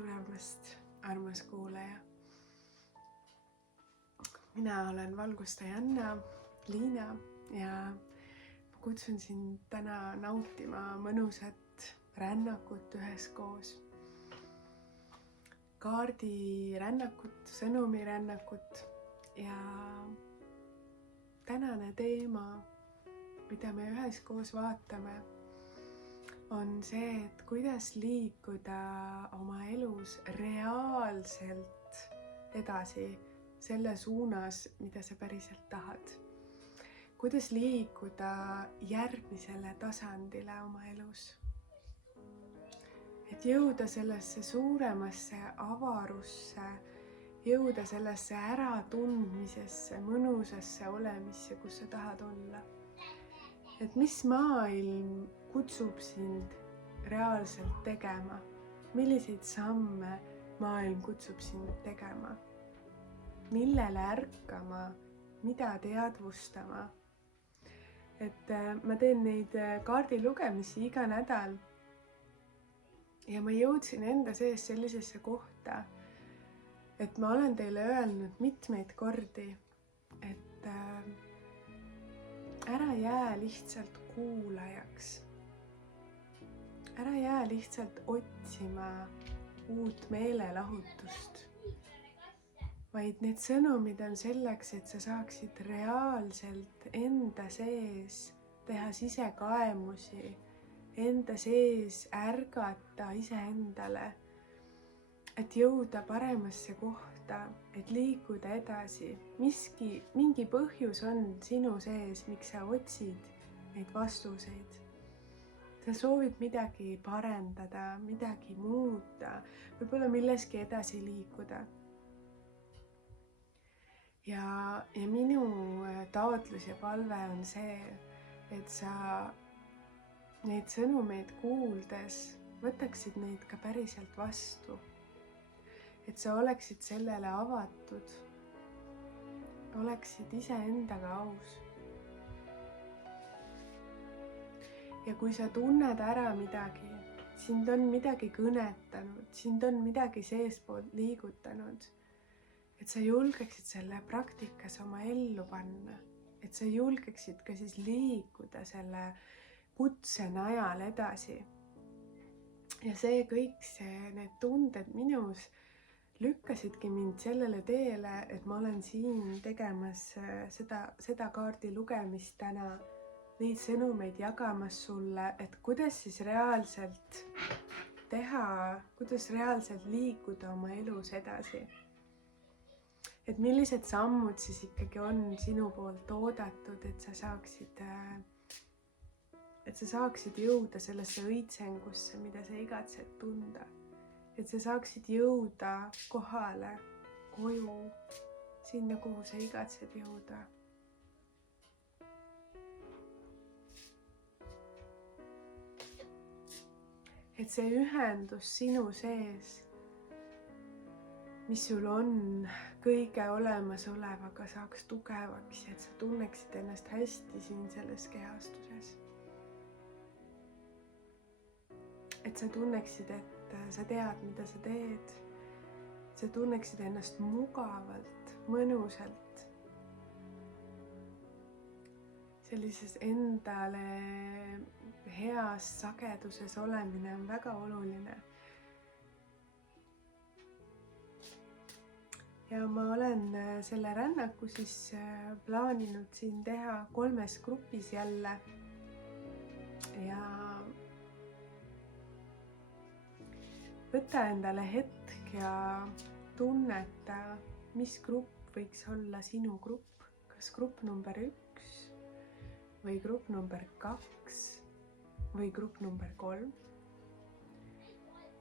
tulemast, armas kuulaja. Mina olen valgustaja Anna, Liina ja ma kutsun sind täna nautima mõnusat rännakut üheskoos. Kaardirännakut, sõnumirännakut ja tänane teema, mida me üheskoos vaatame, on see, et kuidas liikuda oma elus reaalselt edasi selle suunas, mida sa päriselt tahad. Kuidas liikuda järgmisele tasandile oma elus. Et jõuda sellesse suuremasse avarusse, jõuda sellesse äratundmisesse, mõnusasse olemisse, kus sa tahad olla. Et mis maailm kutsub sind reaalselt tegema, milliseid samme maailm kutsub sind tegema, millele ärkama, mida teadvustama. Et ma teen neid kaardilugemisi iga nädal ja ma jõudsin enda sees sellisesse kohta, et ma olen teile öelnud mitmeid kordi, et ära jää lihtsalt kuulajaks. Ära jää lihtsalt otsima uut meelelahutust, vaid need sõnumid on selleks, et sa saaksid reaalselt enda sees teha sisekaemusi, enda sees ärgata iseendale, et jõuda paremasse kohta, et liikuda edasi. Mingi põhjus on sinu sees, miks sa otsid neid vastuseid. Sa soovid midagi parendada, midagi muuta, võib-olla milleski edasi liikuda. Ja minu taotlus ja palve on see, et sa neid sõnumeid kuuldes võtaksid neid ka päriselt vastu. Et sa oleksid sellele avatud, oleksid iseendaga aus. Ja kui sa tunned ära midagi, sind on midagi kõnetanud, sind on midagi seespoolt liigutanud, et sa julgeksid selle praktikas oma ellu panna, et sa julgeksid ka siis liikuda selle kutse najal edasi. Ja see kõik, need tunded minus lükkasidki mind sellele teele, et ma olen siin tegemas seda kaardi lugemist täna, neid sõnumeid jagamas sulle, et kuidas siis reaalselt teha, kuidas reaalselt liikuda oma elus edasi. Et millised sammud siis ikkagi on sinu poolt oodatud, et sa saaksid jõuda sellesse õitsengusse, mida sa igatsed tunda. Et sa saaksid jõuda kohale, koju, sinna, kuhu sa igatsed jõuda. Et see ühendus sinu sees, mis sul on kõige olemasolevaga, saaks tugevaks ja et sa tunneksid ennast hästi siin selles kehastuses. Et sa tunneksid, et sa tead, mida sa teed. Sa tunneksid ennast mugavalt, mõnusalt. Sellises endale heas sageduses olemine on väga oluline. Ja ma olen selle rännaku siis plaaninud siin teha 3 grupis jälle. Ja võta endale hetk ja tunneta, mis grupp võiks olla sinu grupp. Kas grupp number 1 või grupp number 2 või grupp number 3.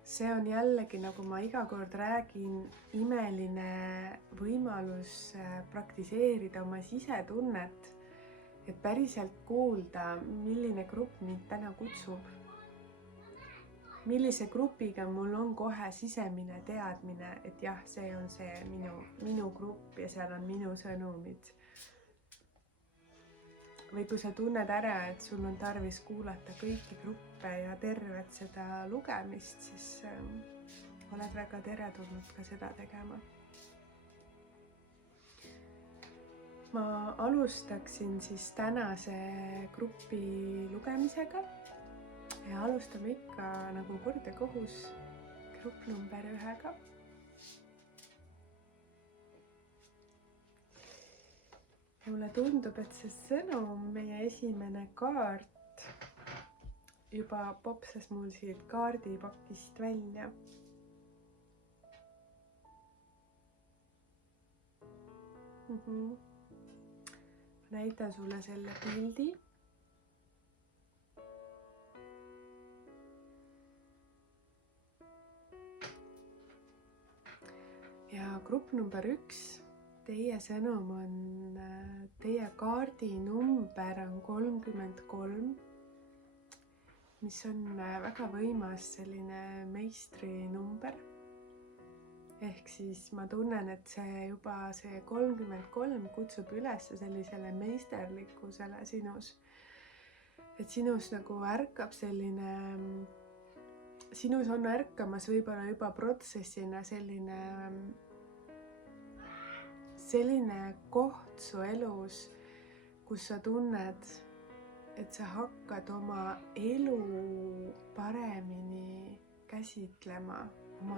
See on jällegi, nagu ma iga kord räägin, imeline võimalus praktiseerida oma sisetunnet, et päriselt kuulda, milline grupp mind täna kutsub. Millise grupiga mul on kohe sisemine teadmine, et jah, see on see minu grupp ja seal on minu sõnumid. Või kui sa tunned ära, et sul on tarvis kuulata kõiki gruppe ja tervet seda lugemist, siis oled väga teretulnud ka seda tegema. Ma alustaksin siis tänase grupi lugemisega ja alustame ikka nagu kord ja kohus grupp number 1-ga. Mulle tundub, et see sõnum, meie esimene kaart, juba popsas mul siit kaardipakist välja. Ma näitan sulle selle pildi. Ja grupp number 1. Teie sõnum on, teie kaardi number on 33, mis on väga võimas selline meistri number. Ehk siis ma tunnen, et see 33 kutsub üles sellisele meisterlikkusele sinus. Et sinus nagu ärkab sinus on ärkamas võib-olla juba protsessina selline koht su elus, kus sa tunned, et sa hakkad oma elu paremini käsitlema, oma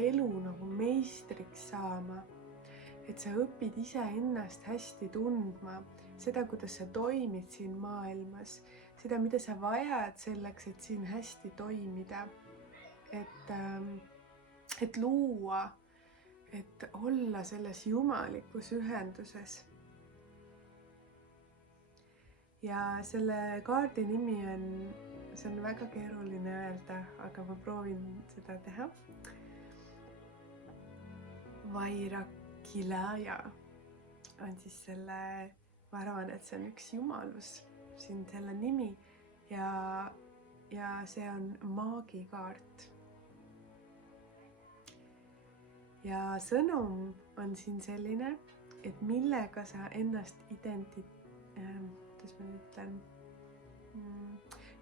elu nagu meistriks saama. Et sa õpid iseennast hästi tundma, seda, kuidas sa toimid siin maailmas, seda, mida sa vajad selleks, et siin hästi toimida, et luua, et olla selles jumalikus ühenduses. Ja selle kaardi nimi on, see on väga keeruline öelda, aga ma proovin seda teha. Vairakilaja on siis selle, ma arvan, et see on üks jumalus, siin selle nimi ja see on maagikaart. Ja sõnum on siin selline, et millega sa ennast kuidas ma ütlen?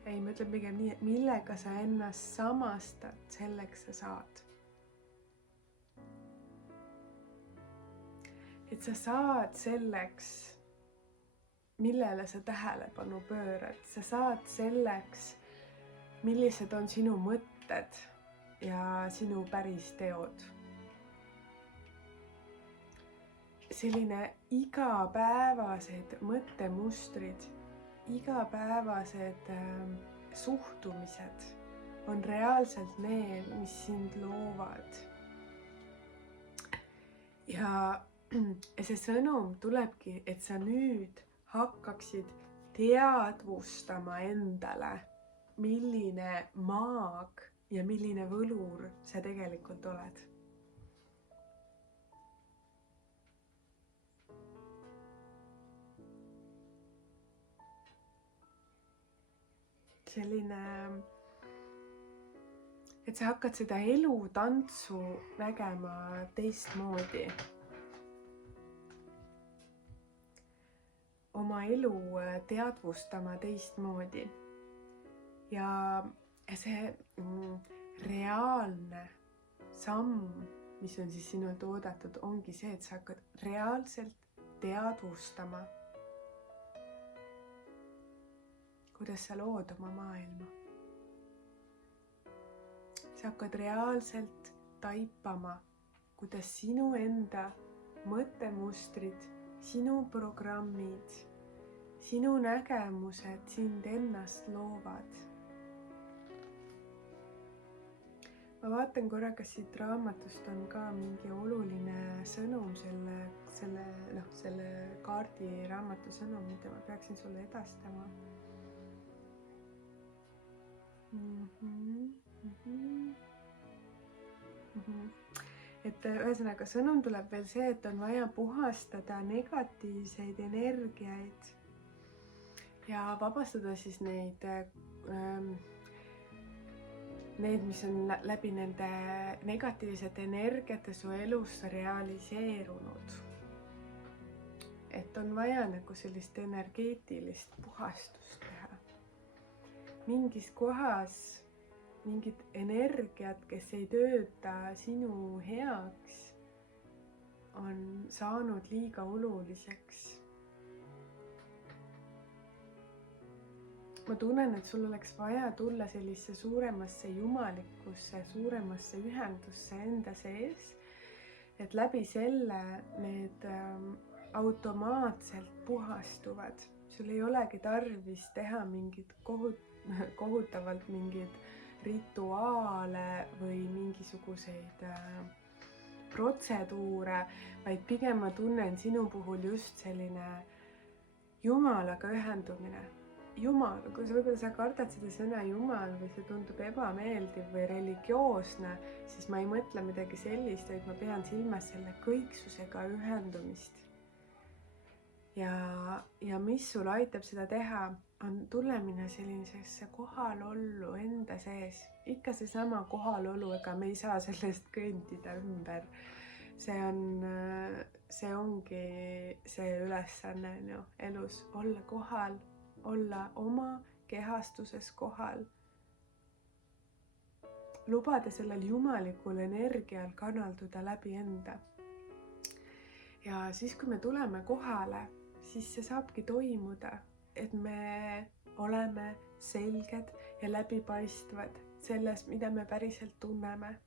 Ma ütlen pigem nii, et millega sa ennast samastad, selleks sa saad. Et sa saad selleks, millele sa tähelepanu pöörad. Sa saad selleks, millised on sinu mõtted ja sinu päris teod. Selline igapäevased mõttemustrid, igapäevased suhtumised on reaalselt need, mis sind loovad. Ja see sõnum tulebki, et sa nüüd hakkaksid teadvustama endale, milline maag ja milline võlur sa tegelikult oled. Selline, et sa hakkad seda elutantsu nägema teistmoodi. Oma elu teadvustama teistmoodi. Ja see reaalne samm, mis on siis sinult oodatud, ongi see, et sa hakkad reaalselt teadvustama, kuidas sa lood oma maailma. Sa hakkad reaalselt taipama, kuidas sinu enda mõttemustrid, sinu programmid, sinu nägemused sind ennast loovad. Ma vaatan korra, kas siit raamatust on ka mingi oluline sõnum selle kaardi raamatu sõnum, mida ma peaksin sulle edastama. Et ühesõnaga sõnum tuleb veel see, et on vaja puhastada negatiivseid energiaid ja vabastada siis neid, mis on läbi nende negatiivsete energiate su elus realiseerunud. Et on vaja nagu sellist energeetilist puhastust teha. Mingis kohas mingid energiat, kes ei tööta sinu heaks, on saanud liiga oluliseks. Ma tunnen, et sul oleks vaja tulla sellisesse suuremasse jumalikkusse, suuremasse ühendusse enda sees, et läbi selle need automaatselt puhastuvad. Sul ei olegi tarvis teha mingit kohutavalt mingeid rituaale või mingisuguseid protseduure, vaid pigem ma tunnen sinu puhul just selline Jumalaga ühendumine. Jumal, kui võib-olla sa kardad seda sõna Jumal või see tundub ebameeldiv või religioosne, siis ma ei mõtle midagi sellist, vaid ma pean silmas selle kõiksusega ühendumist. Ja mis sul aitab seda teha, on tulemine sellisesse kohalollu enda sees. Ikka seesama kohalolu, ega me ei saa sellest kõndida ümber. See ongi see ülesanne elus, olla kohal, olla oma kehastuses kohal. Lubada sellel jumalikul energial kanalduda läbi enda. Ja siis, kui me tuleme kohale, siis see saabki toimuda, et me oleme selged ja läbipaistvad selles, mida me päriselt tunneme.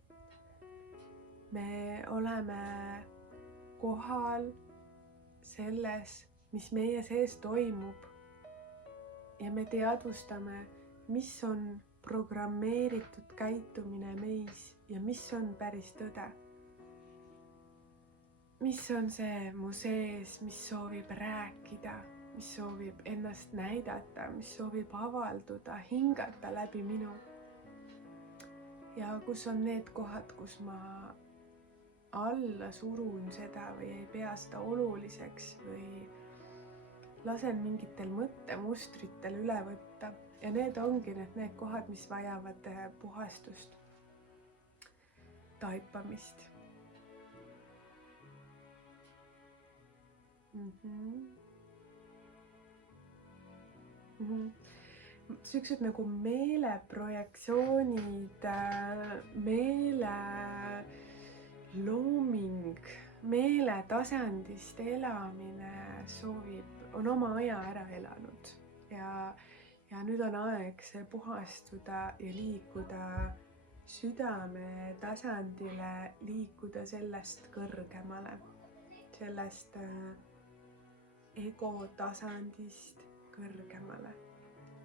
Me oleme kohal selles, mis meie sees toimub. Ja me teadvustame, mis on programmeeritud käitumine meis ja mis on päris tõde. Mis on see mu sees, mis soovib rääkida, mis soovib ennast näidata, mis soovib avalduda, hingata läbi minu. Ja kus on need kohad, kus ma alla surun seda või ei pea seda oluliseks või lasen mingitel mõttemustritel üle võtta. Ja need ongi need kohad, mis vajavad puhastust, taipamist. Siuksed nagu meeleprojektsioonid, meele looming, meeletasandist elamine on oma aja ära elanud ja nüüd on aeg see puhastuda ja liikuda südame tasandile, liikuda sellest kõrgemale, sellest ego tasandist kõrgemale,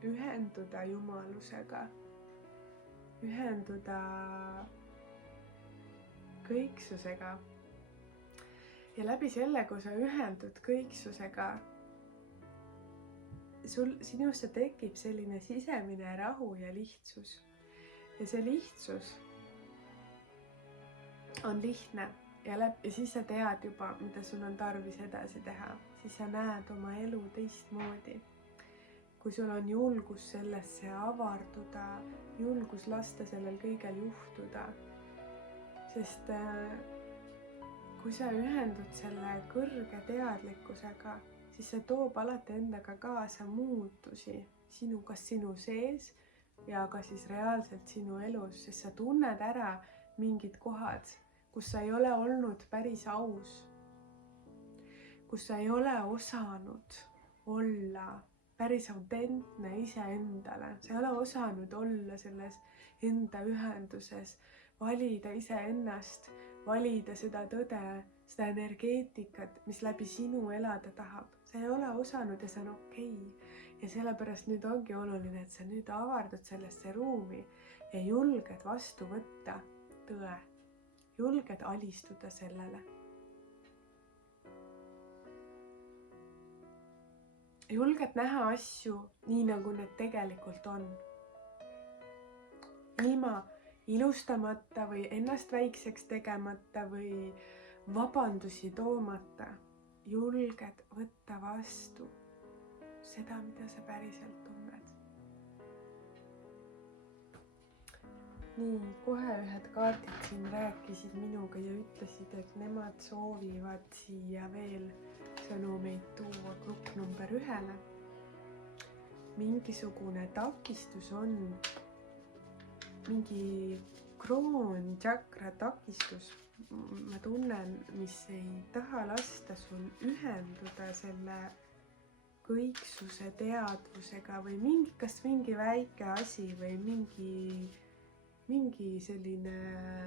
ühenduda jumalusega, ühenduda kõiksusega. Ja läbi selle, kui sa ühendud kõiksusega, sinusse tekib selline sisemine rahu ja lihtsus. Ja see lihtsus on lihtne ja siis sa tead juba, mida sul on tarvis edasi teha. Siis sa näed oma elu teistmoodi. Kui sul on julgus sellesse avarduda, julgus lasta sellel kõigel juhtuda. Sest kui sa ühendud selle kõrge teadlikkusega, siis see toob alati endaga kaasa muutusi kas sinu sees ja ka siis reaalselt sinu elus, sest sa tunned ära mingid kohad, kus sa ei ole olnud päris aus, kus sa ei ole osanud olla päris autentne iseendale, sa ei ole osanud olla selles enda ühenduses, valida iseennast, valida seda tõde, seda energeetikat, mis läbi sinu elada tahab. Sa ei ole osanud ja see on okei. Ja sellepärast nüüd ongi oluline, et sa nüüd avardud sellesse ruumi ja julged vastu võtta tõe. Julged alistuda sellele. Julged näha asju nii, nagu need tegelikult on. Ilma ilustamata või ennast väikseks tegemata või vabandusi toomata, julged võtta vastu seda, mida sa päriselt tunned. Nii, kohe ühed kaardid siin rääkisid minuga ja ütlesid, et nemad soovivad siia veel sõnumeid tuua grupp number 1. Mingisugune takistus on mingi kroontšakra takistus, ma tunnen, mis ei taha lasta sul ühenduda selle kõiksuse teadvusega või kas mingi väike asi või mingi selline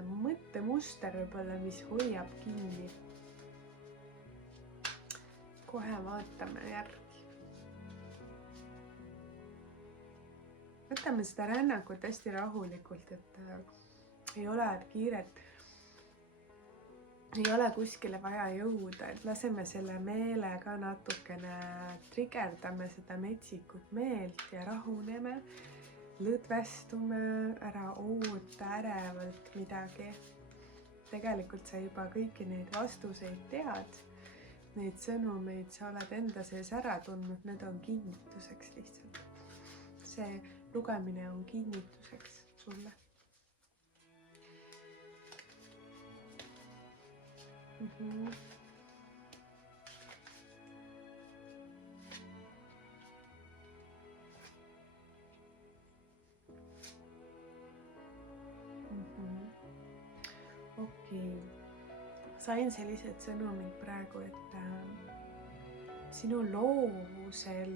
mõttemuster võib-olla, mis hoiab kinni. Kohe vaatame järgi. Võtame seda rännakut hästi rahulikult, et ei ole kiiret, ei ole kuskile vaja jõuda, et laseme selle meele ka natukene, trigerdame seda metsikut meelt ja rahuneme, lõdvestume, ära oota ärevalt midagi. Tegelikult sa juba kõiki neid vastuseid tead, neid sõnumeid sa oled enda sees ära tundnud, need on kinnituseks lihtsalt. See lugemine on kinnituseks sulle. Okei. Sain sellised sõnumid praegu, et sinu loovusel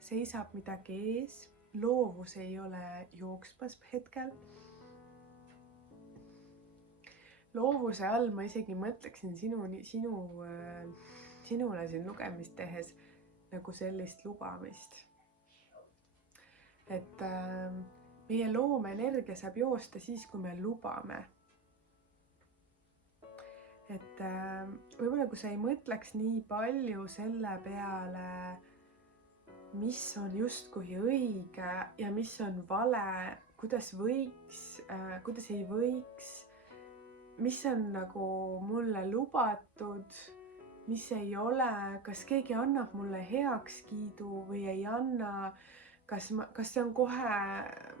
seisab midagi ees. Loovus ei ole jooksmas hetkel. Loovuse all ma isegi mõtleksin sinule siin lugemist tehes nagu sellist lubamist. Et meie loomeenergia saab joosta siis, kui me lubame. Et võib-olla kui sa ei mõtleks nii palju selle peale, mis on justkui õige ja mis on vale, kuidas võiks, kuidas ei võiks, mis on nagu mulle lubatud, mis ei ole, kas keegi annab mulle heakskiidu või ei anna, kas see on kohe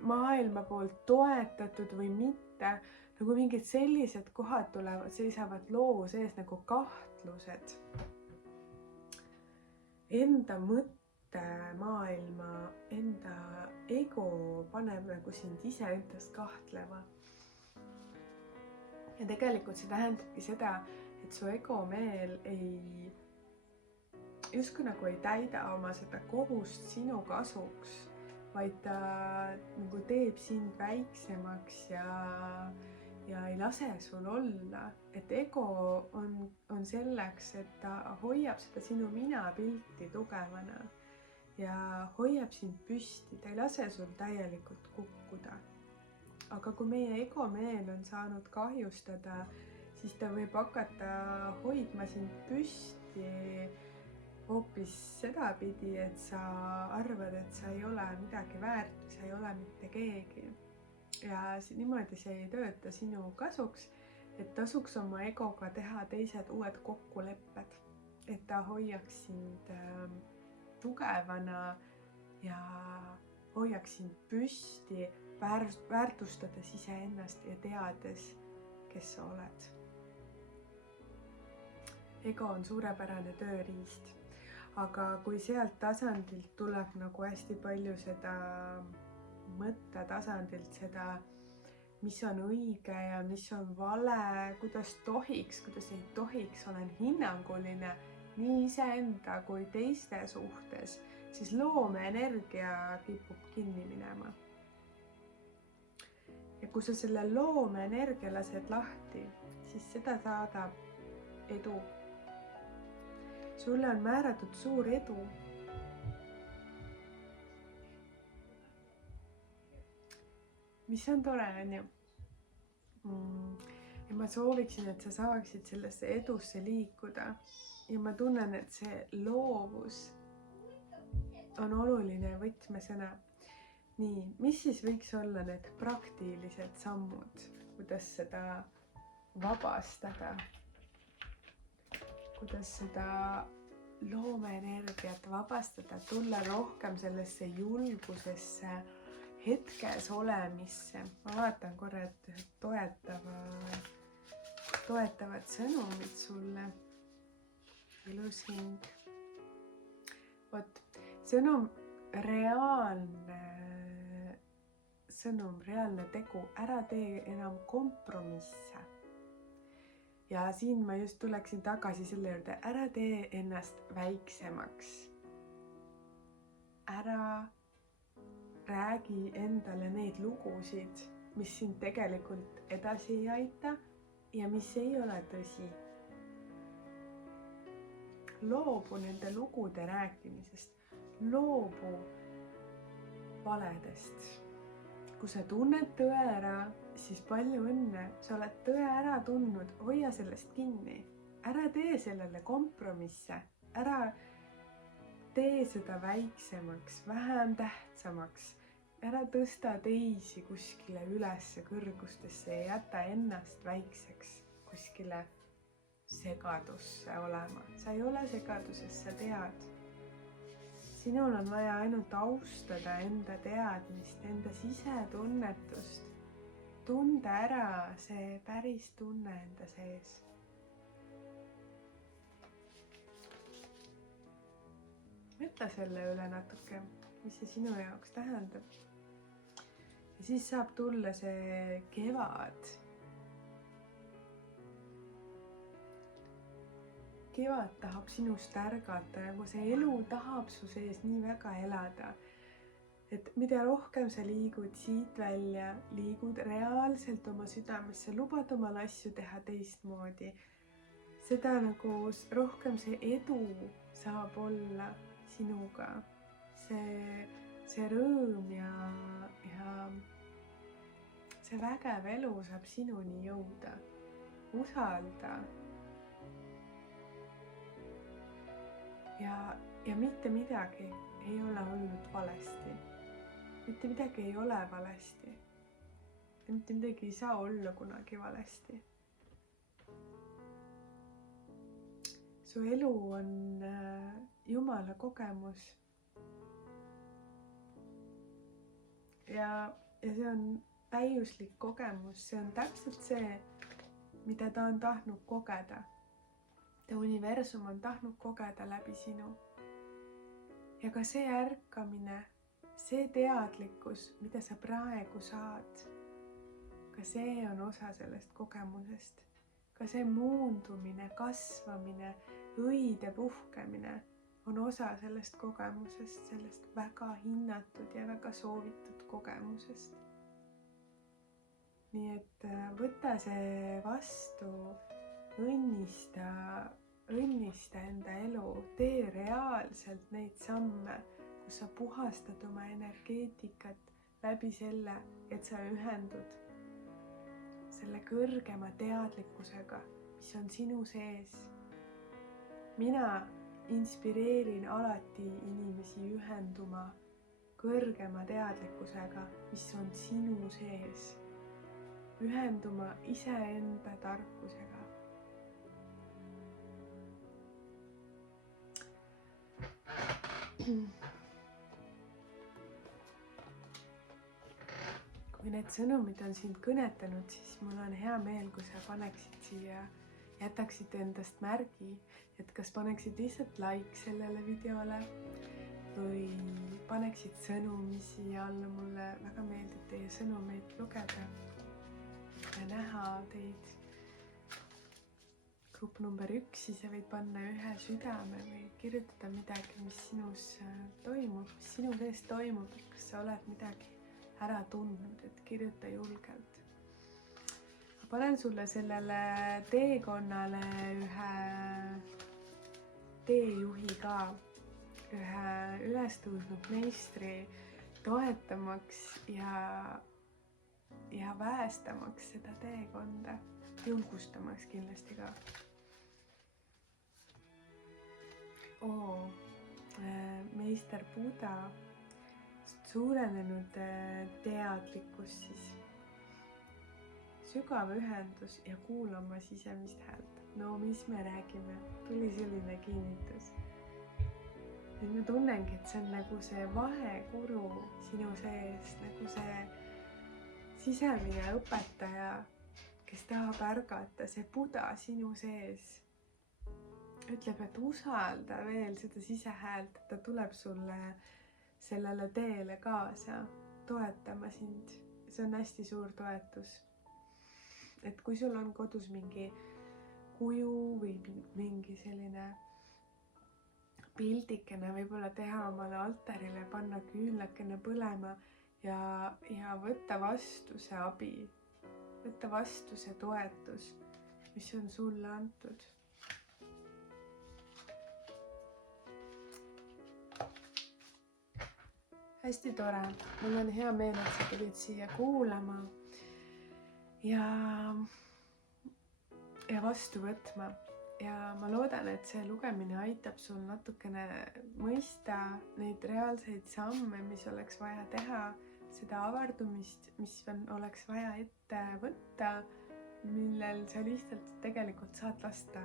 maailma poolt toetatud või mitte, nagu mingid sellised kohad seisavad loovuse ees nagu kahtlused. Enda maailma, enda ego paneb nagu sind iseendast kahtlema. Ja tegelikult see tähendabki seda, et su egomeel justkui nagu ei täida oma seda kohust sinu kasuks, vaid ta nagu teeb sind väiksemaks ja ei lase sul olla. Et ego on selleks, et ta hoiab seda sinu minapilti tugevana ja hoiab sind püsti, ta ei lase sul täielikult kukkuda. Aga kui meie egomeel on saanud kahjustada, siis ta võib hakata hoidma sind püsti hoopis sedapidi, et sa arvad, et sa ei ole midagi väärt, sa ei ole mitte keegi. Ja niimoodi see ei tööta sinu kasuks, et tasuks oma egoga teha teised uued kokkulepped, et ta hoiaks sind tugevana ja hoiaks sind püsti, väärtustades iseennast ja teades, kes sa oled. Ego on suurepärane tööriist, aga kui sealt tasandilt tuleb nagu hästi palju seda mõttetasandilt seda, mis on õige ja mis on vale, kuidas tohiks, kuidas ei tohiks, olen hinnanguline nii iseenda kui teiste suhtes, siis loomeenergia kipub kinni minema. Ja kui sa selle loomeenergia lased lahti, siis seda saadab edu. Sulle on määratud suur edu. Mis on tore, on ju? Ja ma sooviksin, et sa saaksid sellesse edusse liikuda. Ja ma tunnen, et see loovus on oluline võtmesõna. Nii, mis siis võiks olla need praktilised sammud, kuidas seda vabastada? Kuidas seda loomeenergiat vabastada, tulla rohkem sellesse julgusesse, hetkes olemisse. Ma vaatan korra, et toetavad sõnumid sulle. Ilus hing. Vot, sõnum reaalne sõnum, reaalne tegu, ära tee enam kompromisse. Ja siin ma just tuleksin tagasi selle juurde, ära tee ennast väiksemaks. Ära räägi endale neid lugusid, mis sind tegelikult edasi ei aita ja mis ei ole tõsi. Loobu nende lugude rääkimisest, loobu valedest. Kui sa tunned tõe ära, siis palju õnne, sa oled tõe ära tundnud, hoia sellest kinni. Ära tee sellele kompromisse, ära tee seda väiksemaks, vähem tähtsamaks. Ära tõsta teisi kuskile ülesse kõrgustesse ja jäta ennast väikseks kuskile segadusse olema. Sa ei ole segaduses, sa tead. Sinul on vaja ainult austada enda teadmist, enda sisetunnetust. Tunde ära see päris tunne enda sees. Mõtle selle üle natuke, mis see sinu jaoks tähendab. Ja siis saab tulla see kevad. Kevad tahab sinust ärgata, nagu see elu tahab su sees nii väga elada. Et mida rohkem sa liigud siit välja, liigud reaalselt oma südamesse, lubad omal asju teha teistmoodi. Seda nagu rohkem see edu saab olla sinuga. See rõõm ja see vägev elu saab sinuni jõuda. Usalda. Ja mitte midagi ei ole olnud valesti. Mitte midagi ei ole valesti. Mitte midagi ei saa olla kunagi valesti. Su elu on Jumala kogemus. Ja see on täiuslik kogemus. See on täpselt see, mida ta on tahtnud kogeda. Ta universum on tahtnud kogeda läbi sinu. Ja ka see ärkamine, see teadlikkus, mida sa praegu saad, ka see on osa sellest kogemusest. Ka see muundumine, kasvamine, õide puhkemine on osa sellest kogemusest, sellest väga hinnatud ja väga soovitud kogemusest. Nii et võta see vastu, õnnista enda elu, tee reaalselt neid samme, kus sa puhastad oma energeetikat läbi selle, et sa ühendud selle kõrgema teadlikkusega, mis on sinu sees. Mina inspireerin alati inimesi ühenduma kõrgema teadlikkusega, mis on sinu sees. Ühenduma iseenda tarkusega. Kui need sõnumid on sind kõnetanud, siis mul on hea meel, kui sa paneksid siia, jätaksid endast märgi, et kas paneksid lihtsalt like sellele videole või paneksid sõnumi siia alla. Mulle väga meeldib teie sõnumeid lugeda ja näha teid. Grupp number 1, siis sa võid panna ühe südame või kirjutada midagi, mis sinus toimub, mis sinu sees toimub, kas sa oled midagi ära tundnud, et kirjuta julgelt. Ma panen sulle sellele teekonnale ühe teejuhi ka, ühe ülestõusnud meistri toetamaks ja väestamaks seda teekonda, julgustamaks kindlasti ka. Meister Buda, suurenenud teadlikkus siis, sügav ühendus ja kuula oma sisemist häält. No mis me räägime, tuli selline kinnitus. Nüüd ma tunnengi, et see on nagu see vahekuru sinu sees, nagu see sisemine õpetaja, kes tahab ärgata, see Buda sinu sees. Ütleb, et usalda veel seda sisehäält, et ta tuleb sulle sellele teele kaasa, toetama sind see on hästi suur toetus. Et kui sul on kodus mingi kuju või mingi selline pildikene, võib-olla teha omale altarile, panna küünlakene põlema ja võtta vastu see abi, võtta vastu see toetus, mis on sulle antud. Hästi tore, mul on hea meel, et sa tulid siia kuulama ja vastu võtma. Ja ma loodan, et see lugemine aitab sul natukene mõista neid reaalseid samme, mis oleks vaja teha, seda avardumist, mis oleks vaja ette võtta, millel sa lihtsalt tegelikult saad lasta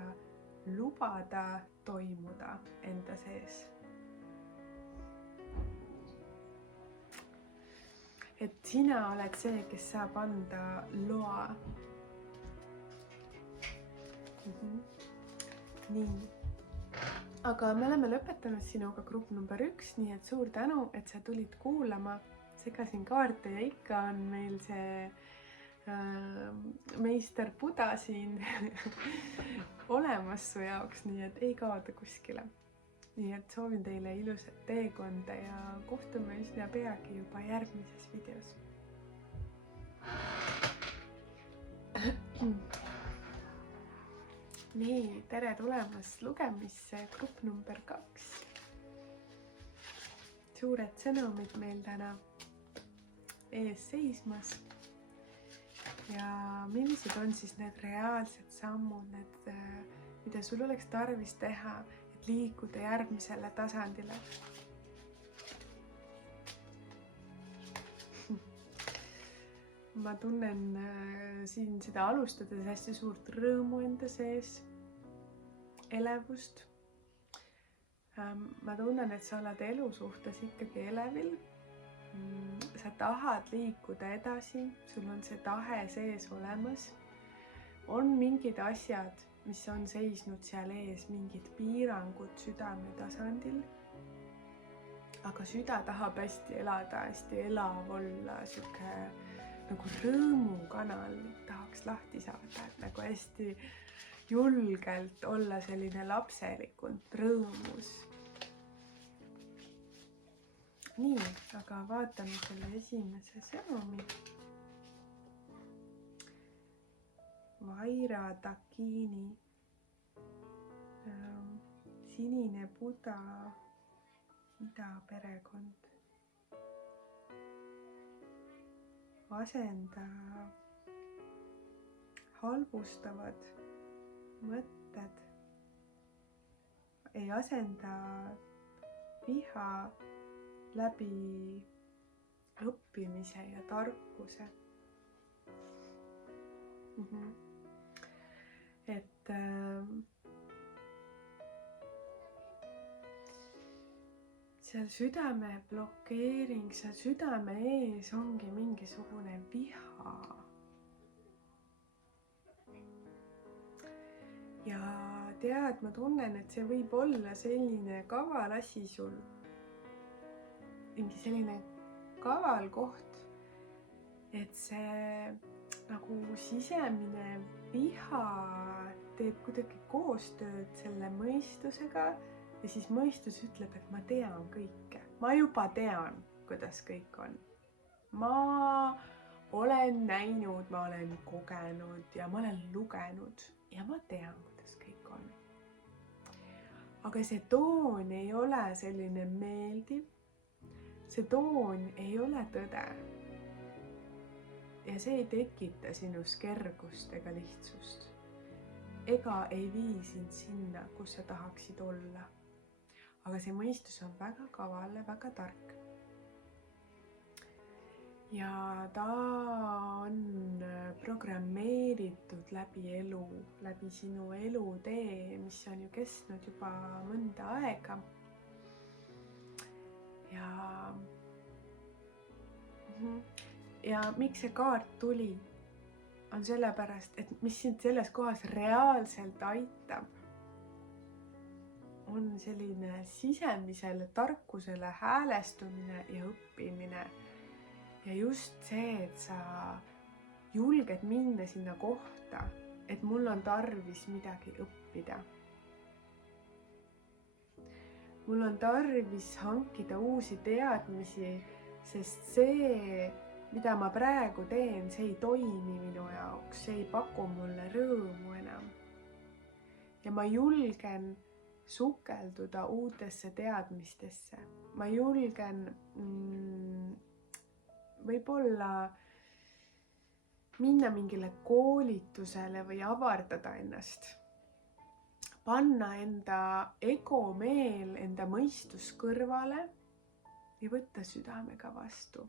lubada toimuda enda sees. Et sina oled see, kes saab anda loa. Nii. Aga me oleme lõpetanud sinuga grupp number 1, nii et suur tänu, et sa tulid kuulama. Segasin kaarte ja ikka on meil see meister Buda siin olemas su jaoks, nii et ei kaoda kuskile. Nii et soovin teile ilusat teekonda ja kohtume üsna peagi juba järgmises videos. Nii, tere tulemast lugemisse grupp number 2. Suured sõnumid meil täna ees seismas. Ja millised on siis need reaalsed sammud, mida sul oleks tarvis teha, liikuda järgmisele tasandile. Ma tunnen siin seda alustades hästi suurt rõõmu enda sees, elevust. Ma tunnen, et sa oled elu suhtes ikkagi elevil. Sa tahad liikuda edasi, sul on see tahe sees olemas. On mingid asjad, mis on seisnud seal ees, mingid piirangud südame tasandil. Aga süda tahab hästi elada, hästi elav olla, siuke nagu rõõmukanal tahaks lahti saada, et nagu hästi julgelt olla selline lapselikult rõõmus. Nii, aga vaatame selle esimese sõnumi. Vaira Dakini, sinine Buda, ida perekond. Asenda halvustavad mõtted, ei asenda viha läbi õppimise ja tarkuse. Et seal südame blokeering, seal südame ees ongi mingisugune viha. Ja tead, ma tunnen, et see võib olla selline kaval asi sul. Mingi selline kaval koht, et see nagu sisemine viha teeb kuidagi koostööd selle mõistusega ja siis mõistus ütleb, et ma tean kõike. Ma juba tean, kuidas kõik on. Ma olen näinud, ma olen kogenud ja ma olen lugenud ja ma tean, kuidas kõik on. Aga see toon ei ole selline meeldiv. See toon ei ole tõde. Ja see ei tekita sinus kergust ega lihtsust. Ega ei vii sind sinna, kus sa tahaksid olla. Aga see mõistus on väga kaval ja väga tark. Ja ta on programmeeritud läbi elu, läbi sinu elutee, mis on ju kestnud juba mõnda aega. Ja miks see kaart tuli, on sellepärast, et mis sind selles kohas reaalselt aitab, on selline sisemisele tarkusele häälestumine ja õppimine. ja just see, et sa julged minna sinna kohta, et mul on tarvis midagi õppida. Mul on tarvis hankida uusi teadmisi, sest see, mida ma praegu teen, see ei toimi minu jaoks, see ei paku mulle rõõmu enam. Ja ma julgen sukelduda uutesse teadmistesse. Ma julgen võib-olla minna mingile koolitusele või avardada ennast. Panna enda egomeel, enda mõistus kõrvale ja võtta südamega vastu.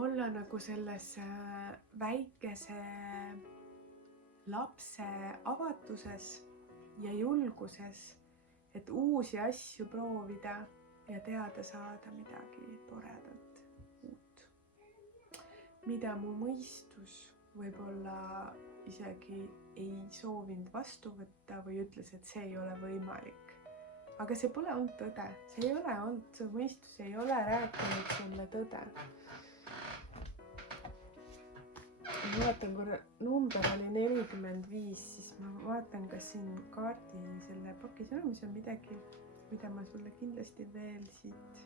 Olla nagu selles väikese lapse avatuses ja julguses, et uusi asju proovida ja teada saada midagi toredat uut. Mida mu mõistus võib-olla isegi ei soovinud vastu võtta või ütles, et see ei ole võimalik. Aga see pole olnud tõde. See ei ole olnud, see mõistus ei ole rääkinud sulle tõde. Ma vaatan korra, number oli 45, siis ma vaatan, kas siin kaardi selle pakisõnumis on midagi, mida ma sulle kindlasti veel siit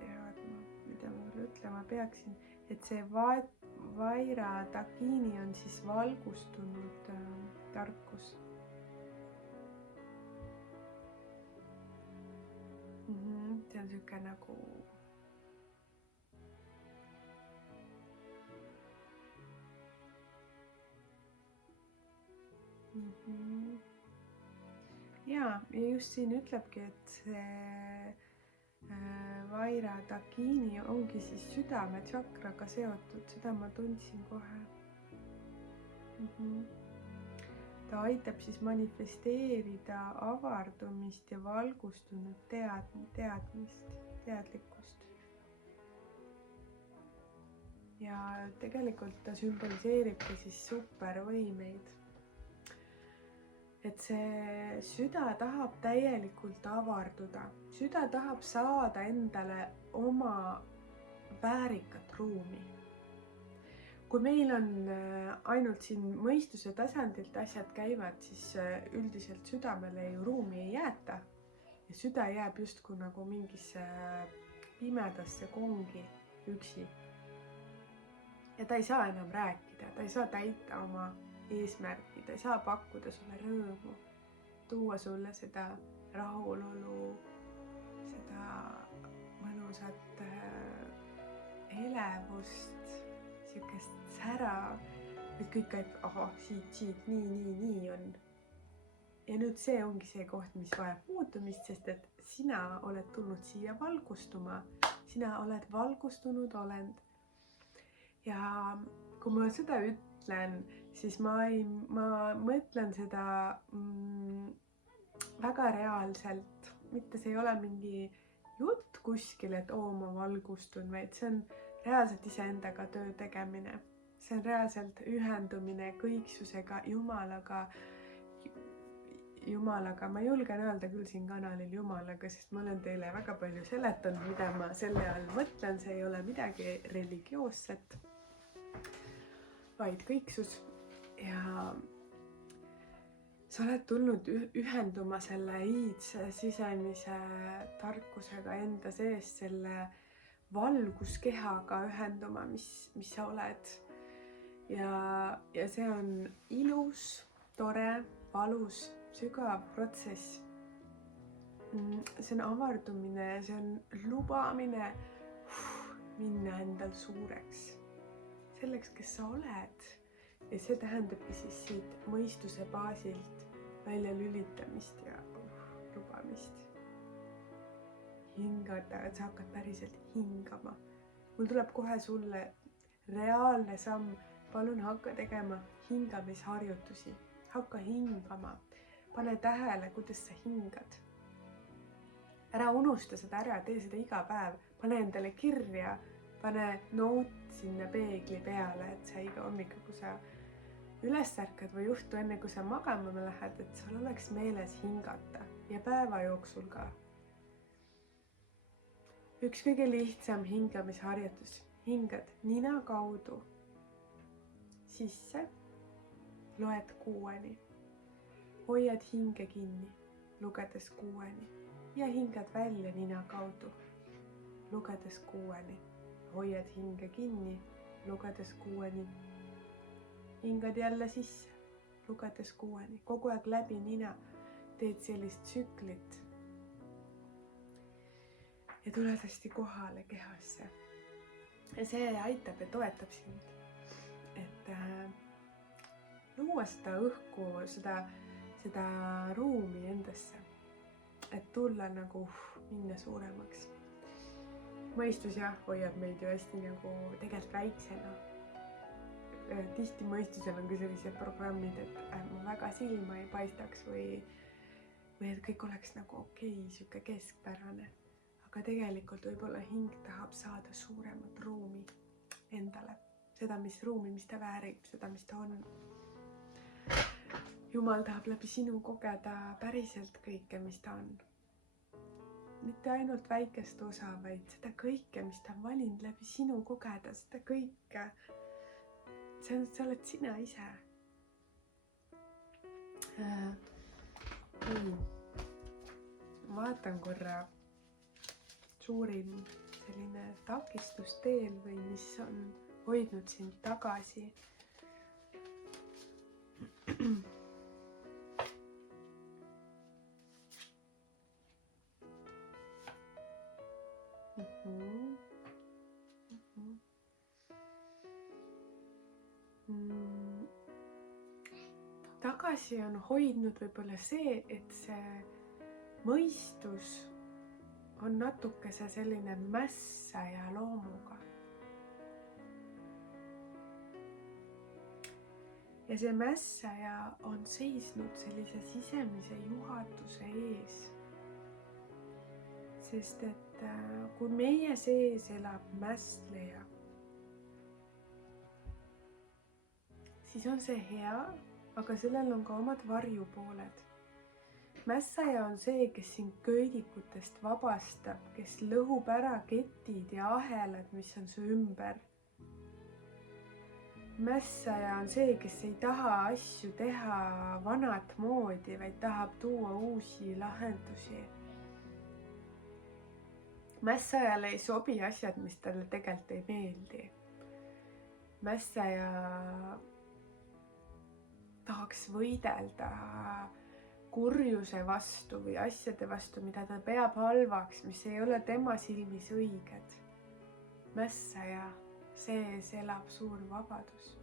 teadma, mida ma sulle ütlema peaksin, et see Vaira Takini on siis valgustunud tarkus. See on siuke nagu ja just siin ütlebki, et see Vaira Takini ongi siis südame tšakraga seotud, seda ma tundsin kohe. Ta aitab siis manifesteerida avardumist ja valgustunud teadlikkust. Ja tegelikult ta sümboliseeribki siis supervõimeid. Et see süda tahab täielikult avarduda. Süda tahab saada endale oma väärikat ruumi. Kui meil on ainult siin mõistuse tasandilt asjad käivad, siis üldiselt südamele ju ruumi ei jäeta. Ja süda jääb justkui nagu mingisse pimedasse kongi üksi. Ja ta ei saa enam rääkida, ta ei saa täita oma eesmärki, ta ei saa pakkuda sulle rõõmu, tuua sulle seda rahulolu, seda mõnusat elevust, siukest sära, et kõik käib, ahah, siit, nii on. Ja nüüd see ongi see koht, mis vajab muutumist, sest et sina oled tulnud siia valgustuma, sina oled valgustunud olend. Ja kui ma seda ütlen, siis ma mõtlen seda väga reaalselt, mitte see ei ole mingi jutt kuskil, et ma valgustun, vaid see on reaalselt iseendaga töö tegemine. See on reaalselt ühendumine kõiksusega, Jumalaga, ma julgen öelda küll siin kanalil Jumalaga, sest ma olen teile väga palju seletanud, mida ma selle all mõtlen, see ei ole midagi religioosset, vaid kõiksus. Ja sa oled tulnud ühenduma selle iidse sisemise tarkusega enda sees, selle valguskehaga ühenduma, mis sa oled. Ja see on ilus, tore, valus, sügav protsess. See on avardumine, see on lubamine minna endal suureks. Selleks, kes sa oled. Ja see tähendabki siis siit mõistuse baasilt välja lülitamist ja lubamist. Hingata, et sa hakkad päriselt hingama. Mul tuleb kohe sulle reaalne samm. Palun hakka tegema hingamisharjutusi. Hakka hingama. Pane tähele, kuidas sa hingad. Ära unusta seda ära, tee seda iga päev. Pane endale kirja, pane noot sinna peegli peale, et sa iga hommikul, kui sa üles ärkad või juhtu enne, kui sa magama lähed, et sul oleks meeles hingata ja päeva jooksul ka. üks kõige lihtsam hingamisharjutus. Hingad nina kaudu sisse, loed 6-ni. Hoiad hinge kinni, lugedes 6-ni ja hingad välja nina kaudu, lugedes 6-ni. Hoiad hinge kinni, lugedes 6-ni. Hingad jälle sisse, lugedes 6-ni. Kogu aeg läbi nina teed sellist tsüklit ja tuled hästi kohale kehasse. Ja see aitab ja toetab sind, et luua seda õhku, seda ruumi endasse, et tulla nagu minna suuremaks. Mõistus jah, hoiab meid ju hästi nagu tegelikult väiksena. Tihti mõistusel on ka sellised programmid, et ma väga silma ei paistaks või et kõik oleks nagu okei, sihuke keskpärane. Aga tegelikult võib-olla hing tahab saada suuremat ruumi endale. Seda, mis ruumi, mis ta väärib, seda, mis ta on. Jumal tahab läbi sinu kogeda päriselt kõike, mis ta on. Mitte ainult väikest osa, vaid seda kõike, mis ta on valinud läbi sinu kogeda, seda kõike. See oled sina ise. Vaatan korra suurim selline takistus teel või mis on hoidnud sind tagasi. Tagasi on hoidnud võib-olla see, et see mõistus on natukese selline mässaja loomuga. Ja see mässaja on seisnud sellise sisemise juhatuse ees. Sest et kui meie sees elab mässleja, siis on see hea, aga sellel on ka omad varjupooled. Mässaja on see, kes sind köidikutest vabastab, kes lõhub ära ketid ja ahelad, mis on su ümber. Mässaja on see, kes ei taha asju teha vanat moodi, vaid tahab tuua uusi lahendusi. Mässajale ei sobi asjad, mis talle tegelikult ei meeldi. Mässaja tahaks võidelda kurjuse vastu või asjade vastu, mida ta peab halvaks, mis ei ole tema silmis õiged. Mässaja sees elab suur vabadus.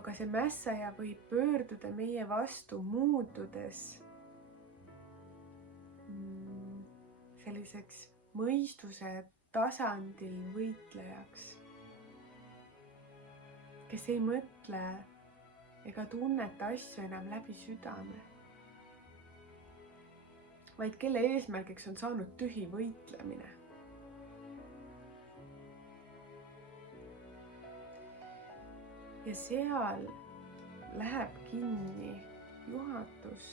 Aga see mässaja võib pöörduda meie vastu muutudes selliseks mõistuse tasandil võitlejaks, kes ei mõtle ega tunneta asju enam läbi südame, vaid kelle eesmärgiks on saanud tühi võitlemine. Ja seal läheb kinni juhatus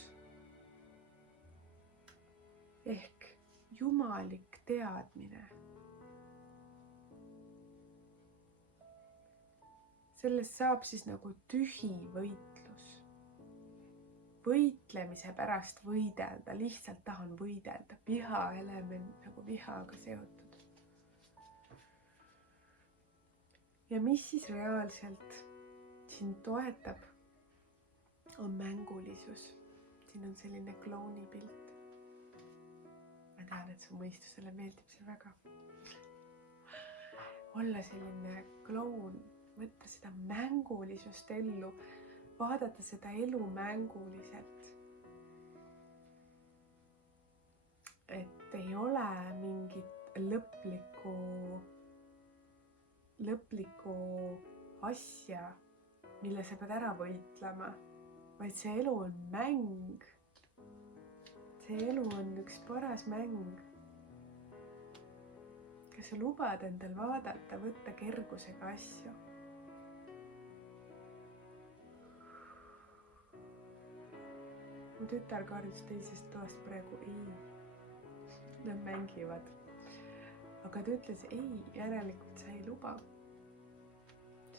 ehk jumalik teadmine. Sellest saab siis nagu tühi võitlus. Võitlemise pärast võidelda, lihtsalt tahan võidelda, viha element nagu vihaga seotud. Ja mis siis reaalselt sind toetab, on mängulisus. Siin on selline klouni pilt. Ma tean, et su mõistusele meeldib see väga. Olla selline kloun, võtta seda mängulisust ellu, vaadata seda elu mänguliselt. Et ei ole mingit lõplikku asja, mille sa pead ära võitlema, vaid see elu on mäng. See elu on üks paras mäng. Kas sa lubad endal vaadata, võtta kergusega asju? Mu tütar karjus teisest toast praegu ei. nad mängivad. aga ta ütles ei, järelikult sa ei luba.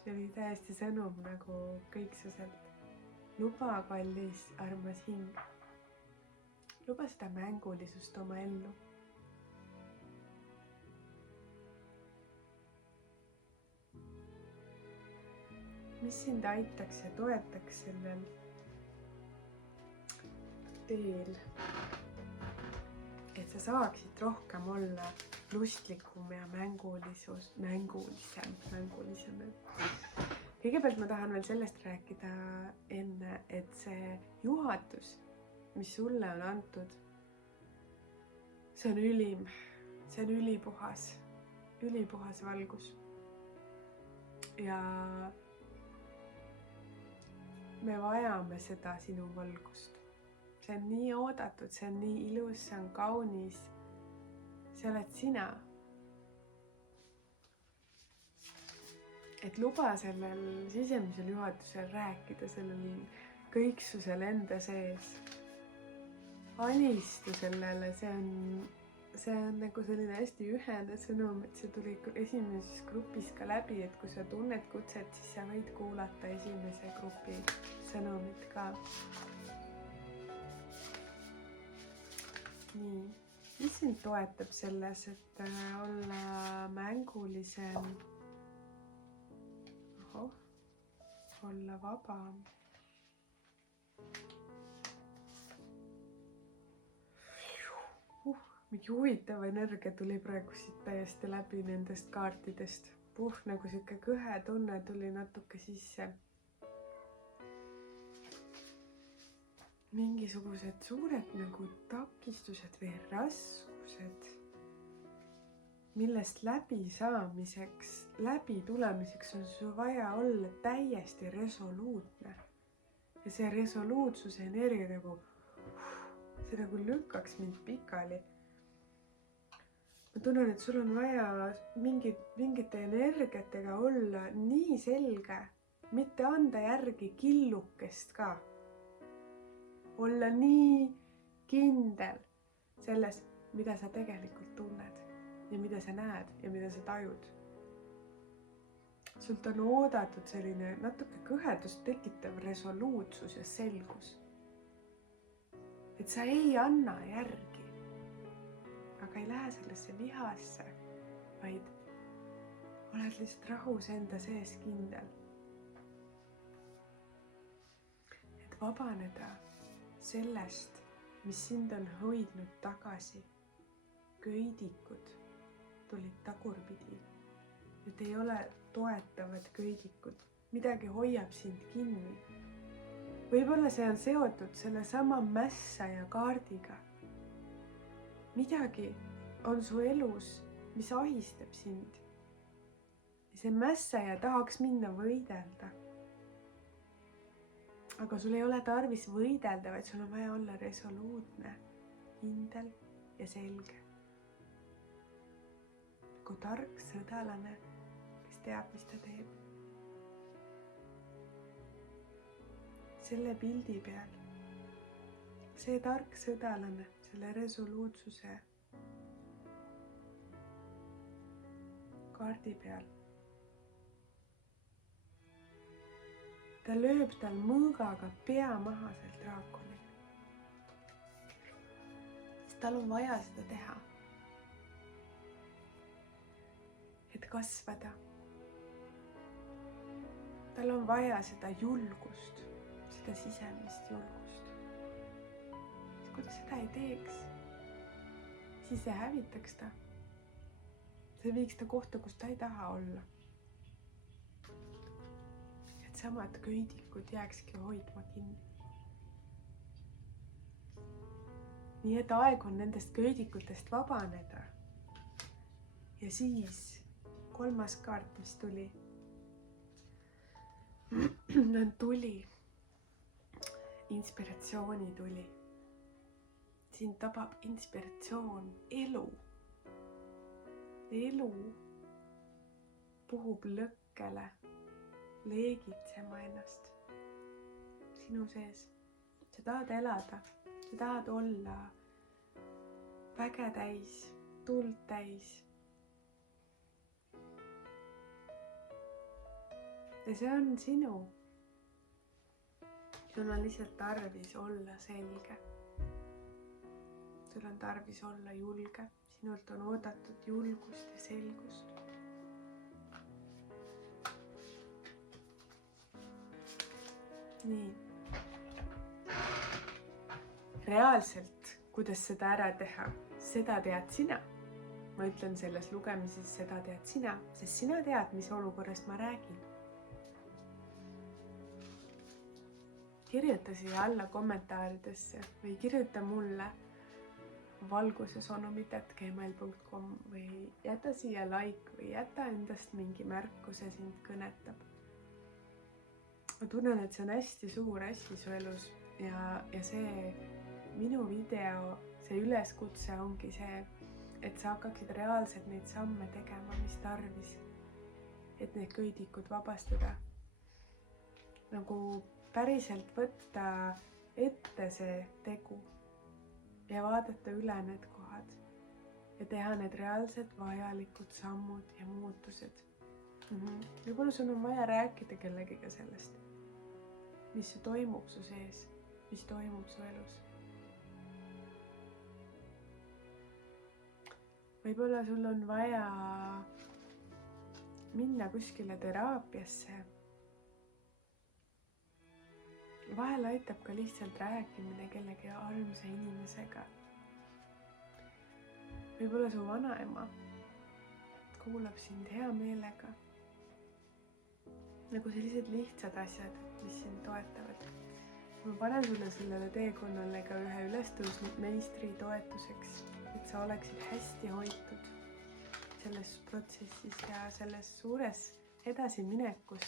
see oli täiesti sõnum nagu kõiksuselt. luba, kallis, armas hing. luba seda mängulisust oma ellu. mis sind aitaks ja toetaks sellel teel, et sa saaksid rohkem olla lustlikum ja mängulisem. kõigepealt ma tahan veel sellest rääkida enne, et see juhatus, mis sulle on antud, see on ülim, see on ülipuhas valgus. ja me vajame seda sinu valgust. see on nii oodatud, see on nii ilus, see on kaunis. see oled sina. et luba sellel sisemisel juhatusel rääkida, sellel kõiksusel enda sees. alistu sellele, see on nagu selline hästi ühene sõnum, et see tuli esimeses grupis ka läbi, et kui sa tunned kutset, siis sa võid kuulata esimese grupi sõnumit ka. nii, mis sind toetab selles, et olla mängulisem? olla vabam. mingi huvitav energia tuli praegu siit täiesti läbi nendest kaartidest. Nagu sihuke kõhe tunne tuli natuke sisse. mingisugused suured nagu takistused või raskused, millest läbisaamiseks, läbitulemiseks on sul vaja olla täiesti resoluutne. ja see resoluutsuse energia see nagu lükkaks mind pikali. ma tunnen, et sul on vaja mingite energiatega olla nii selge, mitte anda järgi killukest ka. olla nii kindel selles, mida sa tegelikult tunned ja mida sa näed ja mida sa tajud. sult on oodatud selline natuke kõhedust tekitav resoluutsus ja selgus. et sa ei anna järgi, aga ei lähe sellesse vihasse, vaid oled lihtsalt rahus enda sees kindel. et vabaneda sellest, mis sind on hoidnud tagasi. köidikud tulid tagurpidi. Need ei ole toetavad köidikud. midagi hoiab sind kinni. võib-olla see on seotud sellesama mässaja kaardiga. midagi on su elus, mis ahistab sind. ja see mässaja tahaks minna võidelda. aga sul ei ole tarvis võidelda, vaid sul on vaja olla resoluutne, kindel ja selge. nagu tark sõdalane, kes teab, mis ta teeb. selle pildi peal, see tark sõdalane, selle resoluutsuse kaardi peal, ta lööb tal mõõgaga pea maha seal draakonil. sest tal on vaja seda teha. et kasvada. tal on vaja seda julgust, seda sisemist julgust. sest kui ta seda ei teeks, siis see hävitaks ta. see viiks ta kohta, kus ta ei taha olla. samad köidikud jääkski hoidma kinni. nii et aeg on nendest köidikutest vabaneda. ja siis kolmas kaart, mis tuli, on tuli, inspiratsiooni tuli. sind tabab inspiratsioon, elu. elu puhub lõkkele, leegitsema ennast sinu sees. sa tahad elada, sa tahad olla väge täis, tuld täis. ja see on sinu. sul on lihtsalt tarvis olla selge. sul on tarvis olla julge. sinult on oodatud julgust ja selgust. nii. reaalselt, kuidas seda ära teha, seda tead sina. ma ütlen selles lugemises, seda tead sina, sest sina tead, mis olukorrast ma räägin. kirjuta siia alla kommentaaridesse või kirjuta mulle valgusesõnumid@gmail.com või jäta siia like või jäta endast mingi märku, see sind kõnetab. ma tunnen, et see on hästi suur asi su elus ja see minu video, see üleskutse ongi see, et sa hakkaksid reaalselt neid samme tegema, mis tarvis, et need köidikud vabastada. nagu päriselt võtta ette see tegu ja vaadata üle need kohad ja teha need reaalselt vajalikud sammud ja muutused. Võib-olla sul on vaja rääkida kellegiga sellest, mis toimub su sees, mis toimub su elus. Võib-olla sul on vaja minna kuskile teraapiasse. Vahel aitab ka lihtsalt rääkimine kellegi armsa inimesega. Võib-olla su vanaema kuulab sind hea meelega. Nagu sellised lihtsad asjad, mis sind toetavad. Ma panen sulle sellele teekonnale ka ühe ülestõusnud meistri toetuseks, et sa oleksid hästi hoitud selles protsessis ja selles suures edasiminekus,